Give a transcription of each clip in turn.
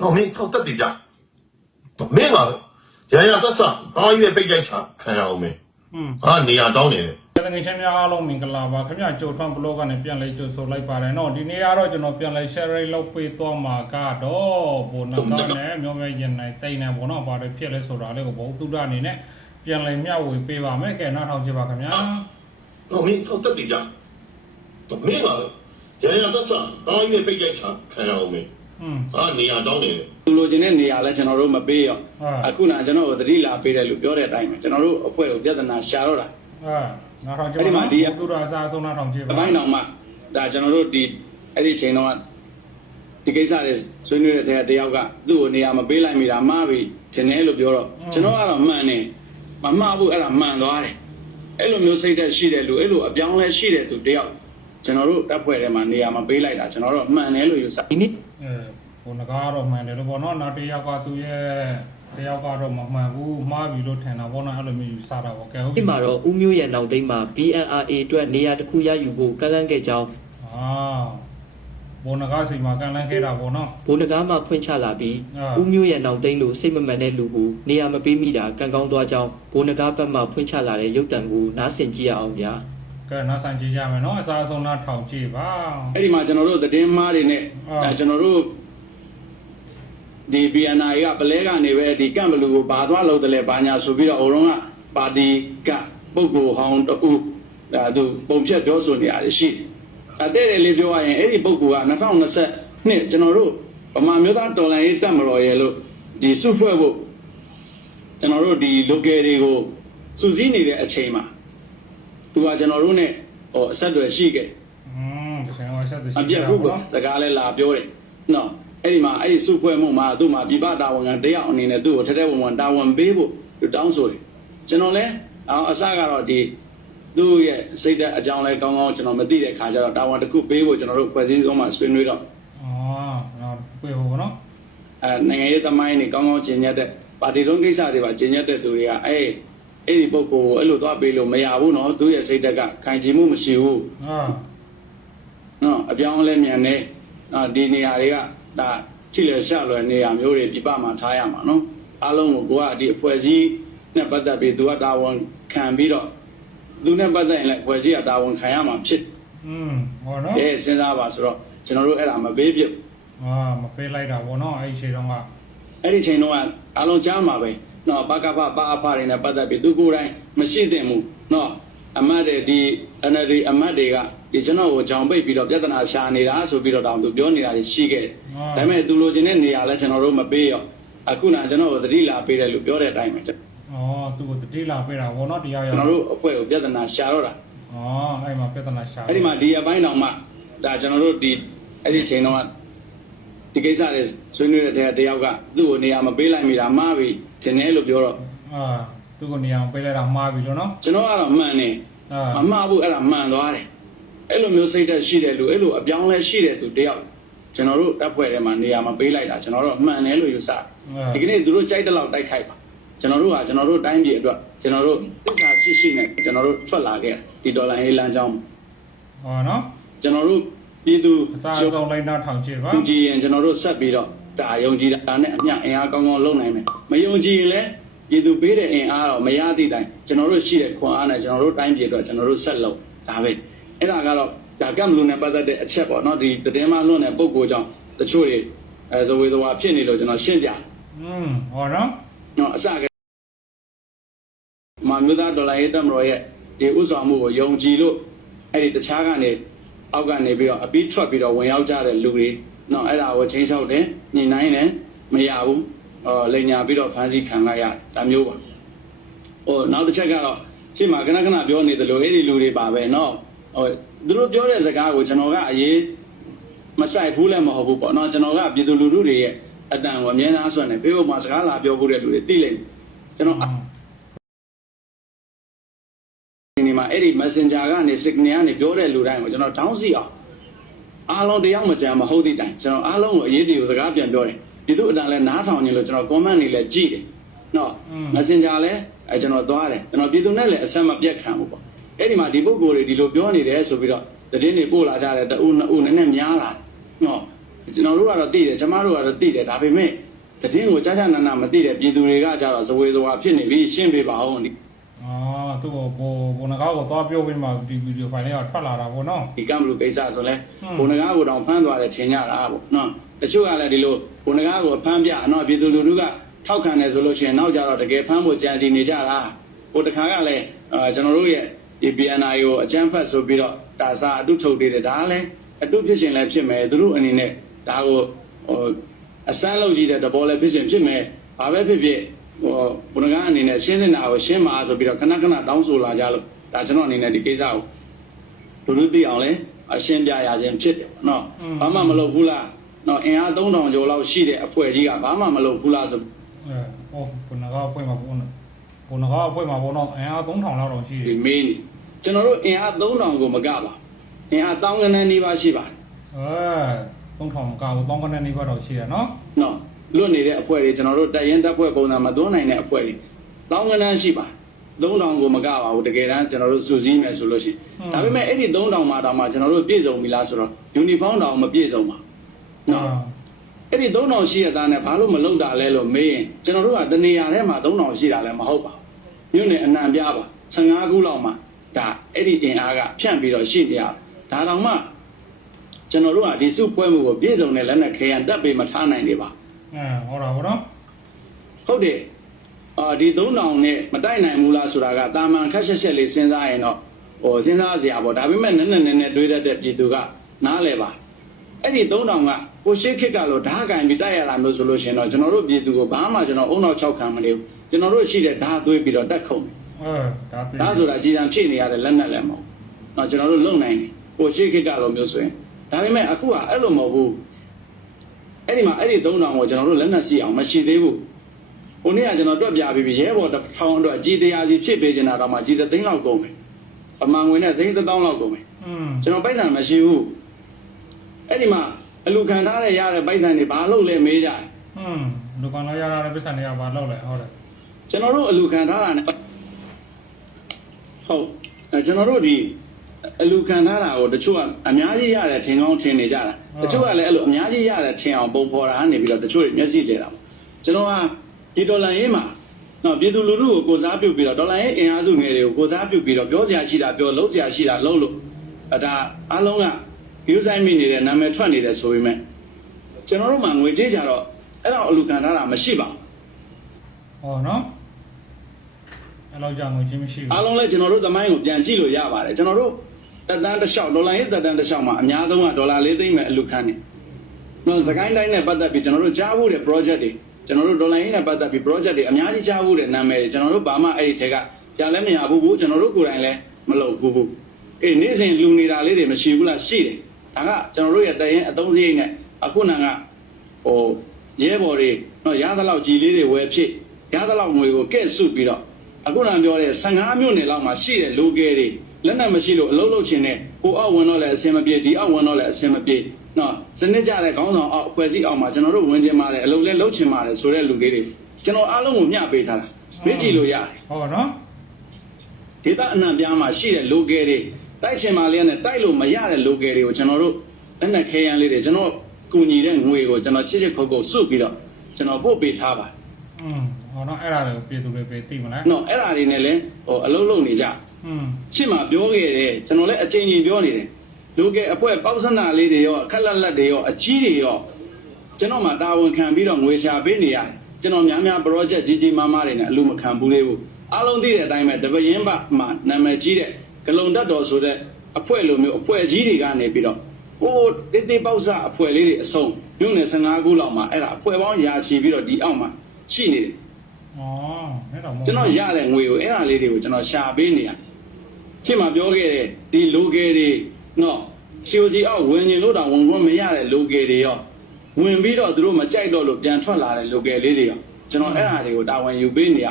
တော့မင်းထောက်တက်တယ်ကြတော့မင်းကရရသက်ဆက်ဘာကြီးပဲပိတ်ကြိုက်ချခံရအောင်မင်း อืม ဟာနေရာတောင်းနေတယ် တကယ်ချင်းများအားလုံးမင်္ဂလာပါခင်ဗျာကြိုထွန်းဘလော့ကနေပြန်လဲကြိုဆိုလိုက်ပါတယ်เนาะဒီနေ့ကတော့ကျွန်တော်ပြန်လဲ share လုပ်ပေးသွားမှာကတော့ဘုံနကောင်းနဲ့မျိုးမဲရင်နိုင်တိတ်နေဘောเนาะဘာတွေဖြစ်လဲဆိုတာလေးကိုဘုံတုဒ္ဒအနေနဲ့ပြန်လဲမျှဝေပေးပါမယ်ကဲနောက်ထောင်ချပါခင်ဗျာ တော့မင်းထောက်တက်တယ်ကြတော့မင်းကရရသက်ဆက်ဘာကြီးပဲပိတ်ကြိုက်ချခံရအောင်မင်း อืมဟာနေရာတောင်းနေတယ်သူလိုချင်တဲ့နေရာလဲကျွန်တော်တို့မပေးရောအာအခုနကကျွန်တော်တို့သတိလာပေးတယ်လို့ပြောတဲ့အတိုင်းပဲကျွန်တော်တို့အဖွဲ့ကိုပြဿနာရှာတော့တာအာနောက်ထောင်ချပါအဲ့ဒီမှာဒီဘုဒ္ဓအစားဆုံးနောက်ထောင်ချအပါပိုင်းတော်မှဒါကျွန်တော်တို့ဒီအဲ့ဒီချိန်တော့ဒီကိစ္စတွေဆွေးနွေးတဲ့တဲတယောက်ကသူ့ကိုနေရာမပေးလိုက်မိတာမှားပြီထင်တယ်လို့ပြောတော့ကျွန်တော်ကတော့မှန်တယ်မမှားဘူးအဲ့ဒါမှန်သွားတယ်အဲ့လိုမျိုးစိတ်သက်ရှိတဲ့လူအဲ့လိုအပြောင်းလဲရှိတဲ့သူတယောက်ကျွန်တော်တို့တပ်ဖွဲ့ထဲမှာနေရာမပေးလိုက်တာကျွန်တော်တို့မှန်တယ်လို့ယူဆဒီနေ့ အဲဘုံနကားတော့မှန်တယ်လို့ပေါ့နော်နောက်တစ်ယောက်ကသူ့ရဲ့တယောက်ကတော့မမှန်ဘူးမှားပြီလို့ထင်တာပေါ့နော်အဲ့လိုမျိုးယူဆတာပေါ့ကဲဟုတ်ပြီဒီမှာတော့ဦးမျိုးရဲ့နောက်သိမ်းမှာ BNRA အတွက်နေရာတစ်ခုရယူဖို့ကန့်လန့်ခဲ့ကြောင်းအာဘုံနကားစီမှာကန်လန်းခဲ့တာပေါ့နော်ဘုံတကားမှဖွင့်ချလာပြီးအာဦးမျိုးရဲ့နောက်သိမ်းလို့စိတ်မမှန်တဲ့လူကိုနေရာမပေးမိတာကံကောင်းသွားကြောင်းဘုံတကားဘက်မှဖွင့်ချလာတဲ့ရုပ်တံကိုနားဆင်ကြည့်ရအောင်ဗျာ ကဲနောက်ဆိုင်ကြည့်ကြမယ်နော်အစားဆုံးတော့ထောင်ကြည့်ပါအဲ့ဒီမှာကျွန်တော်တို့သတင်းမှားတွေနဲ့အာအဲကျွန်တော်တို့ဒီ BNI ကပလဲကနေပဲဒီကန့်ဘလူကိုဘာသွားလို့တယ်လဲဘာညာဆိုပြီးတော့အုံလုံးကပါတီကပုဂ္ဂိုလ်ဟောင်းတူဒါသူပုံဖြတ်ပြောဆိုနေရတယ်ရှိတယ်အတဲ့တယ်လေးပြောရရင်အဲ့ဒီပုဂ္ဂိုလ်က2020နှစ်ကျွန်တော်တို့ဗမာမျိုးသားတော်လှန်ရေးတပ်မတော်ရဲ့လို့ဒီစုဖွဲ့ဖို့ကျွန်တော်တို့ဒီ local တွေကိုစုစည်းနေတဲ့အချိန်မှာ သူကကျွန်တော်တို့ ਨੇ ဟိုအဆက်အသွယ်ရှိခဲ့ อืมဆင်ဝါဆက်သူ အ ရှိ ပြ တာ တ်ခု ပေါ့ က နော် စကားလဲလာပြောတယ်နော်အဲ့ဒီမှာအဲ့ဒီစုဖွဲ့မှုမှာသူ့မှာပြပတာဝန်ခံတယောက်အနေနဲ့သူ့ကိုထက်တဲ့ဝန်ဝန်တာဝန်ပေးဖို့သူတောင်းဆိုတယ်ကျွန်တော်လဲအောင်အစကတော့ဒီသူ့ရဲ့စိတ်ဓာတ်အကြောင်းလဲကောင်းကောင်းကျွန်တော်မသိတဲ့ခါကျတော့တာဝန်တစ်ခုပေးဖို့ကျွန်တော်တို့ဖွဲ့စည်းသွားမှဆွေးနွေးတော့ အော်နောက်ပြေဖို့ပေါ့နော် အဲနိုင်ငံရေးသမိုင်းတွေကောင်းကောင်းကျင့်ညတ်တဲ့ပါတီလုံးကိစ္စတွေပါကျင့်ညတ်တဲ့သူတွေကအဲ့ အဲ့ဒီပုဂ္ဂိုလ်ကိုအဲ့လိုသွားပေးလို့မရဘူးနော်သူ့ရဲ့စိတ်ဓာတ်ကခံချမှုမရှိဘူးအာနော်အပြောင်းအလဲမြန်နေနော်ဒီနေရာတွေကဒါချိလဲရှလွယ်နေရာမျိုးတွေပြပမှာထားရမှာနော်အားလုံးကိုကိုကဒီအဖွဲ့အစည်းနဲ့ပတ်သက်ပြီးသူကတာဝန်ခံပြီးတော့သူနဲ့ပတ်သက်ရင်လည်းအဖွဲ့အစည်းကတာဝန်ခံရမှာဖြစ်อืมဟောနော်တယ်စဉ်းစားပါဆိုတော့ကျွန်တော်တို့အဲ့ဒါမပေးပြစ်အာမပေးလိုက်တာပေါ့နော်အဲ့ဒီခြေတော့ကအဲ့ဒီချိန်တုန်းကအားလုံးကြားမှာပဲ နော်ဘကဖပါအဖတွေနဲ့ပတ်သက်ပြီးသူကိုယ်တိုင်မရှိသင့်ဘူးနော်အမတ်တွေဒီ NLD အမတ်တွေကဒီကျွန်တော်ကိုကြောင်ပိတ်ပြီးတော့ပြဿနာရှာနေတာဆိုပြီးတော့တောင်သူပြောနေတာတွေရှိခဲ့တယ်ဒါပေမဲ့သူလိုချင်တဲ့နေရာလဲကျွန်တော်တို့မပေးရောအခုနကကျွန်တော်တို့သတိလာပေးတယ်လို့ပြောတဲ့အတိုင်းပဲကျွန်အော်သူ့ကိုတတိလာပေးတာပေါ့နော်တရားရတော်တို့အဖွဲ့ကိုပြဿနာရှာတော့တာအော်အဲ့မှာပြဿနာရှာအဲ့ဒီမှာဒီအပိုင်းတော်မှဒါကျွန်တော်တို့ဒီအဲ့ဒီချိန်တော့ဒီကိစ္စတွေဆွေးနွေးတဲ့တဲတယောက်ကသူ့ကိုနေရာမပေးလိုက်မိတာမှားပြီ ထင်တယ်လို့ပြောတော့အာသူ့ကိုနေရာပေးလိုက်တာမှားပြီလို့နော်ကျွန်တော်ကတော့မှန်တယ်အာမမှားဘူးအဲ့ဒါမှန်သွားတယ်အဲ့လိုမျိုးစိတ်သက်ရှိတဲ့လူအဲ့လိုအပြောင်းလဲရှိတဲ့သူတယောက်ကျွန်တော်တို့တပ်ဖွဲ့ထဲမှာနေရာမပေးလိုက်တာကျွန်တော်တို့မှန်တယ်လို့ယူဆတယ်ဒီကနေ့သူတို့ကြိုက်တဲ့လောက်တိုက်ခိုက်ပါကျွန်တော်တို့ကကျွန်တော်တို့တိုင်းပြည်အတွက်ကျွန်တော်တို့သစ္စာရှိရှိနဲ့ကျွန်တော်တို့ထွက်လာခဲ့ဒီဒေါ်လာဟေးလမ်းကြောင်းဟောနော်ကျွန်တော်တို့ပြည်သူအစားအဆုံးလိုက်နောက်ထောင်ကြည့်ပါယုံကြည်ရင်ကျွန်တော်တို့ဆက်ပြီးတော့ ဒါယုံကြည်တာနဲ့အမျှအင်အားကောင်းကောင်းလုပ်နိုင်မယ်မယုံကြည်ရင်လည်းပြည်သူပေးတဲ့အင်အားတော့မရသည့်တိုင်ကျွန်တော်တို့ရှိတဲ့ခွန်အားနဲ့ကျွန်တော်တို့တိုင်းပြည်အတွက်ကျွန်တော်တို့ဆက်လုပ်ဒါပဲအဲ့ဒါကတော့ဒါကမ္မလူနဲ့ပတ်သက်တဲ့အချက်ပေါ့နော်ဒီတည်င်းမလွတ်တဲ့ပုံကိုကြောင့်တချို့တွေအဲဇဝေဇဝါဖြစ်နေလို့ကျွန်တော်ရှင်းပြတယ်อืมဟောနော်နော်အစကမာမျိုးသားဒေါ်လာရေးတက်မတော်ရဲ့ဒီဥဆောင်မှုကိုယုံကြည်လို့အဲ့ဒီတခြားကနေအောက်ကနေပြီးတော့အပြီးထွက်ပြီးတော့ဝင်ရောက်ကြတဲ့လူတွေ နော်အဲ့ဒါကိုချင်းချောက်တယ်ညှိနှိုင်းတယ်မရဘူးအော်လိန်ညာပြီးတော့ဖမ်းဆီးခံလိုက်ရတယ်ဒါမျိုးပါဟိုနောက်တစ်ချက်ကတော့ရှေ့မှာခဏခဏပြောနေတယ်လို့အဲ့ဒီလူတွေပါပဲနော်ဟိုသူတို့ပြောတဲ့စကားကိုကျွန်တော်ကအရေးမဆိုင်ဘူးလည်းမဟုတ်ဘူးပေါ့နော်ကျွန်တော်ကပြည်သူလူထုတွေရဲ့အတန်ကိုအမြဲတမ်းဆွတ်နေ Facebook မှာစကားလာပြောဖို့တဲ့လူတွေသိလိမ့်မယ်ကျွန်တော်ဒီမှာအဲ့ဒီ Messenger ကနေ Signal ကနေပြောတဲ့လူတိုင်းကိုကျွန်တော်တောင်းစီအောင် အားလုံးတယောက်မကြမ်းမဟုတ်သည့်တိုင်ကျွန်တော်အားလုံးကိုအရေးတည်ကိုစကားပြန်ပြောတယ်ဒီသူအတန်လဲနားထောင်နေလို့ကျွန်တော် comment တွေလည်းကြည့်တယ်နော် Messenger လည်းအဲကျွန်တော်သွားတယ်ကျွန်တော်ပြည်သူနဲ့လည်းအဆက်မပြတ်ခံဘူးပေါ့အဲ့ဒီမှာဒီပုဂ္ဂိုလ်တွေဒီလိုပြောနေတယ်ဆိုပြီးတော့သတင်းတွေပို့လာကြတယ်တအုပ်နှစ်အုပ်နည်းနည်းများလာတယ်နော်ကျွန်တော်တို့ကတော့သိတယ်ကျမတို့ကတော့သိတယ်ဒါပေမဲ့တည်င်းကိုကြားကြားနာနာမသိတဲ့ပြည်သူတွေကကြတော့ဇဝေဇဝါဖြစ်နေပြီရှင်းပြပါအောင်ဒီ အော်သူ့ကိုဘိုးဘိုးနဂါကိုသွားပြောပြီးမှဒီဗီဒီယိုဖိုင်လေးကထွက်လာတာပေါ့နော်ဒီကမ္ဘာလူကိစ္စဆိုလဲဟွန်းဘုံငကားကိုတောင်ဖမ်းသွားတယ်ထင်ကြတာပေါ့နော်တချို့ကလည်းဒီလိုဘုံငကားကိုအဖမ်းပြနော်ပြည်သူလူထုကထောက်ခံတယ်ဆိုလို့ရှိရင်နောက်ကြတော့တကယ်ဖမ်းဖို့ကြံစီနေကြတာဟိုတခါကလည်းအာကျွန်တော်တို့ရဲ့ဒီ BNI ကိုအကြမ်းဖက်ဆိုပြီးတော့ဒါစာအတုထုတ်သေးတယ်ဒါကလည်းအတုဖြစ်ရှင်လည်းဖြစ်မယ်သူတို့အနေနဲ့ဒါကိုဟိုအစမ်းလုပ်ကြည့်တဲ့တဘောလည်းဖြစ်ရှင်ဖြစ်မယ်ဘာပဲဖြစ်ဖြစ်ဟို ဘုံငကားအနေနဲ့ရှင်းနေတာကိုရှင်းပါဆိုပြီးတော့ခဏခဏတောင်းဆိုလာကြလို့ဒါကျွန်တော်အနေနဲ့ဒီကိစ္စကိုလူလူသိအောင်လဲအရှင်းပြရခြင်းဖြစ်တယ်ပေါ့နော်อืมဘာမှမလုပ်ဘူးလားနော်အင်အား3000ကျော်လောက်ရှိတဲ့အဖွဲ့ကြီးကဘာမှမလုပ်ဘူးလားဆိုအဲဟိုဘိုးနဂါအဖွဲ့မှာဘိုးနဘိုးနဂါအဖွဲ့မှာဘိုးတော့အင်အား3000လောက်တော့ရှိတဒီယ်မင်းနေကျွန်တော်တို့အင်အား3000ကိုမကပါအင်အားတောင်းကနန်းနီးပါးရှိပါတယ်အဲ3000မကဘူး3000ကနေနေဘက်တော့ရှိရနော်နော် လွတ်နေတဲ့အဖွဲ့တွေကျွန်တော်တို့တိုက်ရင်တပ်ဖွဲ့ပုံစံမသွန်းနိုင်တဲ့အဖွဲ့တွေတောင်းကနန်းရှိပါတယ်3000ကိုမကပါဘူးတကယ်တမ်းကျွန်တော်တို့စုစည်းမယ်ဆိုလို့ရှိရင်ဒါပေမဲ့အဲ့ဒီ3000မှာတောင်မှကျွန်တော်တို့ပြည့်စုံပြီလားဆိုတော့ယူနီဖောင်းတောင်မပြည့်စုံပါနော်အဲ့ဒီ3000ရှိရတာနဲ့ဘာလို့မလုပ်တာလဲလို့မေးရင်ကျွန်တော်တို့ကတနေရာထဲမှာ3000ရှိတာလည်းမဟုတ်ပါဘူးမြို့နယ်အနှံပြားပါ15ခုလောက်မှာဒါအဲ့ဒီအင်အားကဖြန့်ပြီးတော့ရှိနေရဒါတောင်မှကျွန်တော်တို့ကဒီစုပွဲမှုကိုပြည့်စုံတဲ့လက်နက်ခဲယံတက်ပေးမထားနိုင်နေပါ အဲဟောတာဗောနော်ဟုတ်တယ်အာဒီ3000နဲ့မတိုက်နိုင်ဘူးလားဆိုတာကတာမန်ခက်ရှက်ရှက်လေးစဉ်းစားရင်တော့ဟိုစဉ်းစားစရာပေါ့ဒါပေမဲ့နည်းနည်းနည်းနည်းတွေးတတ်တဲ့ပြည်သူကနားလဲပါအဲ့ဒီ3000ကကိုရှိခိကလို့ဓာတ်ကင်ပြီးတိုက်ရတာမျိုးဆိုလို့ရှင်တော့ကျွန်တော်တို့ပြည်သူကိုဘာမှကျွန်တော်အုံနောက်6ခံမနေဘူးကျွန်တော်တို့ရှိတဲ့ဓာတ်သွေးပြီးတော့တက်ခုံတယ်ဟုတ်ဒါဆိုတာကြည်တံဖြည့်နေရတဲ့လက်နက်လည်းမဟုတ်တော့ကျွန်တော်တို့လုံနိုင်တယ်ကိုရှိခိကလို့မျိုးဆိုရင်ဒါပေမဲ့အခုကအဲ့လိုမဟုတ်ဘူး အဲ့ဒီမှာအဲ့ဒီ၃000ကိုကျွန်တော်တို့လက်နက်ရှိအောင်မရှိသေးဘူးဟိုနေ့ကကျွန်တော်တွက်ပြပြီးပြီရဲဘော်တစ်ထောင်အတွက်ကြီးတရားစီဖြစ်ပေးချင်တာတော့မှကြီးသသိန်းလောက်ကုန်မယ်အမှန်ဝင်တဲ့သိန်းသသောင်းလောက်ကုန်မယ်ကျွန်တော်ပိုက်ဆံမရှိဘူးအဲ့ဒီမှာအလူခံထားတဲ့ရတဲ့ပိုက်ဆံတွေဘာလို့လဲမေးကြတယ်ဟွန်းလူခံထားရတဲ့ပိုက်ဆံတွေကဘာလို့လဲဟုတ်တယ်ကျွန်တော်တို့အလူခံထားတာ ਨੇ ဟုတ်ကျွန်တော်တို့ဒီ အလူခံထားတာကိုတချို့ကအများကြီးရတယ်ထင်ကောင်းထင်နေကြတာတချို့ကလည်းအဲ့လိုအများကြီးရတယ်ထင်အောင်ပုံဖော်တာကနေပြီးတော့တချို့တွေမျက်စိလဲတာပေါ့ကျွန်တော်ကဒီဒေါ်လာရင်းမှာနော်ပြည်သူလူထုကိုကိုစားပြုတ်ပြီးတော့ဒေါ်လာရင်းအင်အားစုငယ်တွေကိုကိုစားပြုတ်ပြီးတော့ပြောစရာရှိတာပြောလုပ်စရာရှိတာလုပ်လို့အဲဒါအားလုံးက view ဆိုင်မိနေတဲ့နာမည်ထွက်နေတယ်ဆိုပေမဲ့ကျွန်တော်တို့မှငွေကြေးကြတော့အဲ့တော့အလူခံထားတာမရှိပါဘူးဟောနော်အဲ့လောက်ကြောင့်ငွေချင်းမရှိဘူးအားလုံးလည်းကျွန်တော်တို့သမိုင်းကိုပြန်ကြည့်လို့ရပါတယ်ကျွန်တော်တို့ တက်တန်းတစ်လျှောက်ဒေါ်လာရေးတက်တန်းတစ်လျှောက်မှာအများဆုံးကဒေါ်လာ၄သိန်းပဲအလူခံနေနော်စကိုင်းတိုင်းနဲ့ပတ်သက်ပြီးကျွန်တော်တို့ကြားဖို့တဲ့ project တွေကျွန်တော်တို့ဒေါ်လာရေးနဲ့ပတ်သက်ပြီး project တွေအများကြီးကြားဖို့တဲ့နာမည်တွေကျွန်တော်တို့ဘာမှအဲ့ဒီထဲကကြားလည်းမရဘူးဘူးကျွန်တော်တို့ကိုယ်တိုင်လည်းမလုပ်ဘူးဘူးအေးနေ့စဉ်လူနေတာလေးတွေမရှိဘူးလားရှိတယ်ဒါကကျွန်တော်တို့ရဲ့တရင်အသုံးစရိတ်နဲ့အခုနကဟိုရဲဘော်တွေနော်ရသလောက်ကြီးလေးတွေဝယ်ဖြစ်ရသလောက်ငွေကိုကဲ့စုပြီးတော့အခုနပြောတဲ့15မြို့နယ်လောက်မှာရှိတဲ့လူငယ်တွေ လက်နက်မရှိလို့အလုပ်လုပ်ရှင်နဲ့ဟိုအောက်ဝင်တော့လည်းအဆင်မပြေဒီအောက်ဝင်တော့လည်းအဆင်မပြေနော်စနစ်ကြတဲ့ခေါင်းဆောင်အောက်အဖွဲ့အစည်းအောက်မှာကျွန်တော်တို့ဝင်ခြင်းပါတယ်အလုပ်လည်းလုပ်ခြင်းပါတယ်ဆိုတဲ့လူတွေကျွန်တော်အားလုံးကိုမျှပေးထားတာမေ့ကြည့်လို့ရတယ်ဟုတ်နော်ဒေသအနှံ့ပြားမှာရှိတဲ့ local တွေတိုက်ချင်မှလည်းနဲ့တိုက်လို့မရတဲ့ local တွေကိုကျွန်တော်တို့လက်နက်ခဲယမ်းလေးတွေကျွန်တော်ကူညီတဲ့ငွေကိုကျွန်တော်ချစ်ချစ်ခုတ်ခုတ်စုပြီးတော့ကျွန်တော်ပို့ပေးထားပါတယ်อืมဟောနော်အဲ့ဒါတွေကိုပြည်သူတွေပဲသိမလားနော်အဲ့ဒါတွေနဲ့လည်းဟိုအလုံးလုံးနေကြ ရှင်းမှာပြောခဲ့တယ်ကျွန်တော်လည်းအချိန်ကြီးပြောနေတယ်လူကအဖွဲ့ပေါက်စနာလေးတွေရောအခက်လက်လက်တွေရောအကြီးတွေရောကျွန်တော်မှတာဝန်ခံပြီးတော့ငွေရှာပေးနေရတယ်ကျွန်တော်များများ project ကြီးကြီးမားမားတွေနဲ့အလူမခံဘူးလေးဘူးအားလုံးသိတဲ့အတိုင်းပဲတပရင်ပမှာနာမည်ကြီးတဲ့ဂလုံတတ်တော်ဆိုတဲ့အဖွဲ့လိုမျိုးအဖွဲ့ကြီးတွေကနေပြီးတော့ဟိုတေးသေးပေါက်စအဖွဲ့လေးတွေအစုံမြို့နယ်15ခုလောက်မှာအဲ့ဒါအဖွဲ့ပေါင်းရာချီပြီးတော့ဒီအောက်မှာရှိနေတယ်อ๋อအဲ့တော့မဟုတ်ကျွန်တော်ရတဲ့ငွေကိုအဲ့ဒါလေးတွေကိုကျွန်တော်ရှာပေးနေရ ဖြစ်မှာပြောခဲ့တဲ့ဒီလိုကယ်တွေနော်စီအိုစီအောက်ဝင်ရင်လို့တောင်ဝင်ခွင့်မရတဲ့လိုကယ်တွေရောဝင်ပြီးတော့သူတို့မကြိုက်တော့လို့ပြန်ထွက်လာတဲ့လိုကယ်လေးတွေရောကျွန်တော်အဲ့ဒါတွေကိုတာဝန်ယူပေးနေရ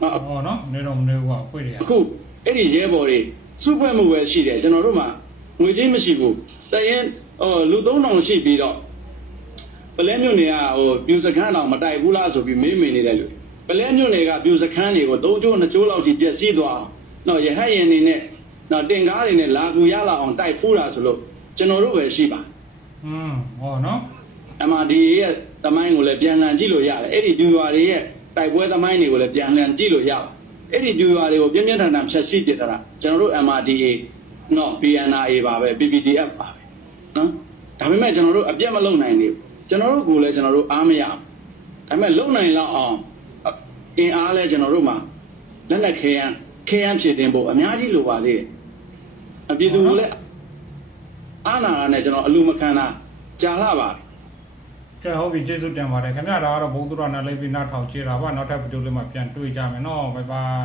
နော်ဟောနော်နေတော့မနေဘူးကွာခွေးတွေကအခုအဲ့ဒီရဲဘော်တွေစုပွဲမှုပဲရှိတယ်ကျွန်တော်တို့မှာငွေချင်းမရှိဘူးတရင်ဟိုလူ3000ရှိပြီးတော့ပလဲမြို့နယ်ကဟိုပြူစခန်းတော်မတိုက်ဘူးလားဆိုပြီးမေးမေးနေတဲ့လူပလဲမြို့နယ်ကပြူစခန်းတွေကိုသုံးကျိုးနှစ်ကျိုးလောက်ထိပြည့်စည်သွားအောင် နော်ရဟတ်ရင်နေနဲ့နော်တင်ကားတွေနဲ့လာကူရလာအောင်တိုက်ဖူးတာဆိုလို့ကျွန်တော်တို့ပဲရှိပါอืมဟောနော် MRDA ရဲ့သမိုင်းကိုလည်းပြန်လှန်ကြည့်လို့ရတယ်အဲ့ဒီပြူရွာတွေရဲ့တိုက်ပွဲသမိုင်းတွေကိုလည်းပြန်လှန်ကြည့်လို့ရပါအဲ့ဒီပြူရွာတွေကိုပြင်းပြင်းထန်ထန်ဖျက်ဆီးပစ်တာကျွန်တော်တို့ MRDA နော် PNRA ပါပဲ PPDF ပါပဲနော်ဒါပေမဲ့ကျွန်တော်တို့အပြတ်မလုံနိုင်နေဘူးကျွန်တော်တို့ကိုလည်းကျွန်တော်တို့အားမရဘူးဒါပေမဲ့လုံနိုင်လောက်အောင်အင်အားလည်းကျွန်တော်တို့မှာလက်လက်ခဲယမ်း ခဲယမ်းဖြစ်တင်ဖို့အများကြီးလိုပါသေးတယ်အပြည်သူကိုလည်းအာနာနဲ့ကျွန်တော်အလူမခံတာကြာလာပါပြီကဲဟုတ်ပြီကျေးဇူးတင်ပါတယ်ခင်ဗျာဒါကတော့ဘုသူရနာလေးပြီးနောက်ထောင်ချေတာပါနောက်ထပ်ဗီဒီယိုလေးမှာပြန်တွေ့ကြမယ်နော်ဘိုင်ဘိုင်